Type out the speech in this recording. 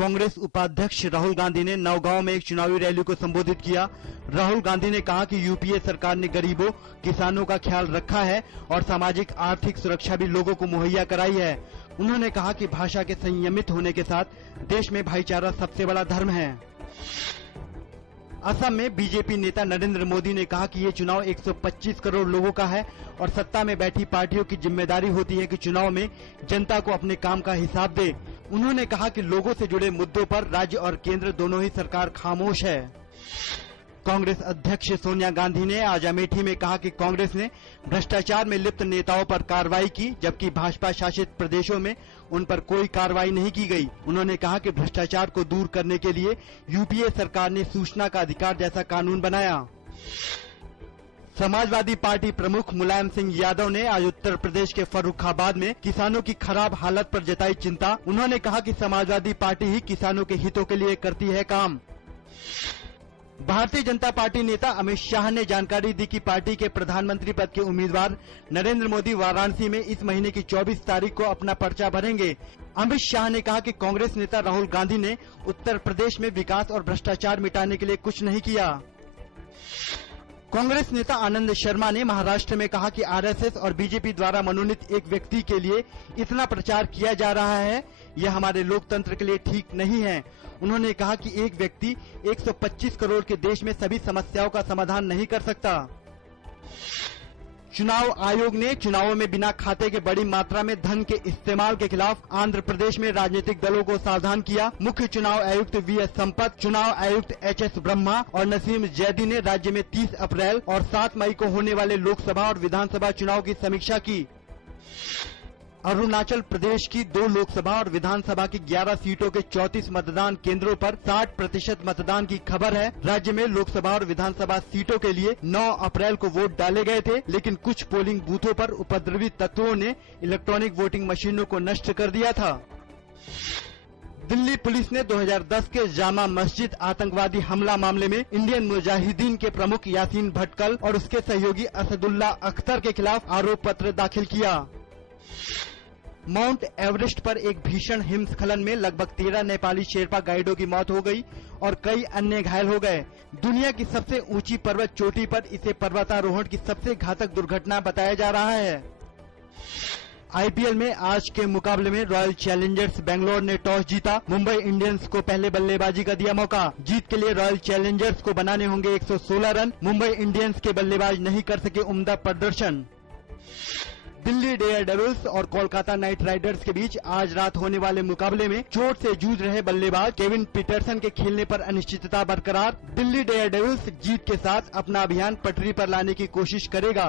कांग्रेस उपाध्यक्ष राहुल गांधी ने नौगांव में एक चुनावी रैली को संबोधित किया। राहुल गांधी ने कहा कि यूपीए सरकार ने गरीबों, किसानों का ख्याल रखा है और सामाजिक आर्थिक सुरक्षा भी लोगों को मुहैया कराई है। उन्होंने कहा कि भाषा के संयमित होने के साथ देश में भाईचारा सबसे बड़ा धर्म है। असम में बीजेपी नेता नरेंद्र मोदी ने कहा कि ये चुनाव 125 करोड़ लोगों का है और सत्ता में बैठी पार्टियों की जिम्मेदारी होती है कि चुनाव में जनता को अपने काम का हिसाब दे। उन्होंने कहा कि लोगों से जुड़े मुद्दों पर राज्य और केंद्र दोनों ही सरकार खामोश है। कांग्रेस अध्यक्ष सोनिया गांधी ने आज अमेठी में कहा कि कांग्रेस ने भ्रष्टाचार में लिप्त नेताओं पर कार्रवाई की, जबकि भाजपा शासित प्रदेशों में उन पर कोई कार्रवाई नहीं की गई। उन्होंने कहा कि भ्रष्टाचार को दूर करने के लिए यूपीए सरकार ने सूचना का अधिकार जैसा कानून बनाया। समाजवादी पार्टी प्रमुख मुलायम सिंह यादव ने आज उत्तर प्रदेश के फर्रुखाबाद में किसानों की खराब हालत पर जताई चिंता। उन्होंने कहा कि समाजवादी पार्टी ही किसानों के हितों के लिए करती है काम। भारतीय जनता पार्टी नेता अमित शाह ने जानकारी दी कि पार्टी के प्रधानमंत्री पद के उम्मीदवार नरेंद्र मोदी वाराणसी में इस महीने की 24 तारीख को अपना पर्चा भरेंगे। अमित शाह ने कहा कि कांग्रेस नेता राहुल गांधी ने उत्तर प्रदेश में विकास और भ्रष्टाचार मिटाने के लिए कुछ नहीं किया। कांग्रेस नेता आनंद शर्मा ने महाराष्ट्र में कहा कि आरएसएस और बीजेपी द्वारा मनोनीत एक व्यक्ति के लिए इतना प्रचार किया जा रहा है, यह हमारे लोकतंत्र के लिए ठीक नहीं है। उन्होंने कहा कि एक व्यक्ति 125 करोड़ के देश में सभी समस्याओं का समाधान नहीं कर सकता। चुनाव आयोग ने चुनावों में बिना खाते के बड़ी मात्रा में धन के इस्तेमाल के खिलाफ आंध्र प्रदेश में राजनीतिक दलों को सावधान किया। मुख्य चुनाव आयुक्त वीएस संपत, चुनाव आयुक्त एचएस ब्रह्मा और नसीम जैदी ने राज्य में 30 अप्रैल और 7 मई को होने वाले लोकसभा और विधानसभा चुनाव की समीक्षा की। अरुणाचल प्रदेश की 2 लोकसभा और विधानसभा की 11 सीटों के 34 मतदान केंद्रों पर 60% मतदान की खबर है। राज्य में लोकसभा और विधानसभा सीटों के लिए 9 अप्रैल को वोट डाले गए थे, लेकिन कुछ पोलिंग बूथों पर उपद्रवी तत्वों ने इलेक्ट्रॉनिक वोटिंग मशीनों को नष्ट कर दिया था। दिल्ली पुलिस ने 2010 के जामा मस्जिद आतंकवादी हमला मामले में इंडियन मुजाहिदीन के प्रमुख यासीन भटकल और उसके सहयोगी असदुल्ला अख्तर के खिलाफ आरोप पत्र दाखिल किया। माउंट एवरेस्ट पर एक भीषण हिमस्खलन में लगभग 13 नेपाली शेरपा गाइडों की मौत हो गई और कई अन्य घायल हो गए। दुनिया की सबसे ऊंची पर्वत चोटी पर इसे पर्वतारोहण की सबसे घातक दुर्घटना बताया जा रहा है। आईपीएल में आज के मुकाबले में रॉयल चैलेंजर्स बेंगलोर ने टॉस जीता। मुंबई इंडियंस को पहले बल्लेबाजी का दिया मौका। जीत के लिए रॉयल चैलेंजर्स को बनाने होंगे 116 रन। मुंबई इंडियंस के बल्लेबाज नहीं कर सके उम्दा प्रदर्शन। दिल्ली डेयरडेविल्स और कोलकाता नाइट राइडर्स के बीच आज रात होने वाले मुकाबले में चोट से जूझ रहे बल्लेबाज केविन पीटरसन के खेलने पर अनिश्चितता बरकरार। दिल्ली डेयरडेविल्स जीत के साथ अपना अभियान पटरी पर लाने की कोशिश करेगा।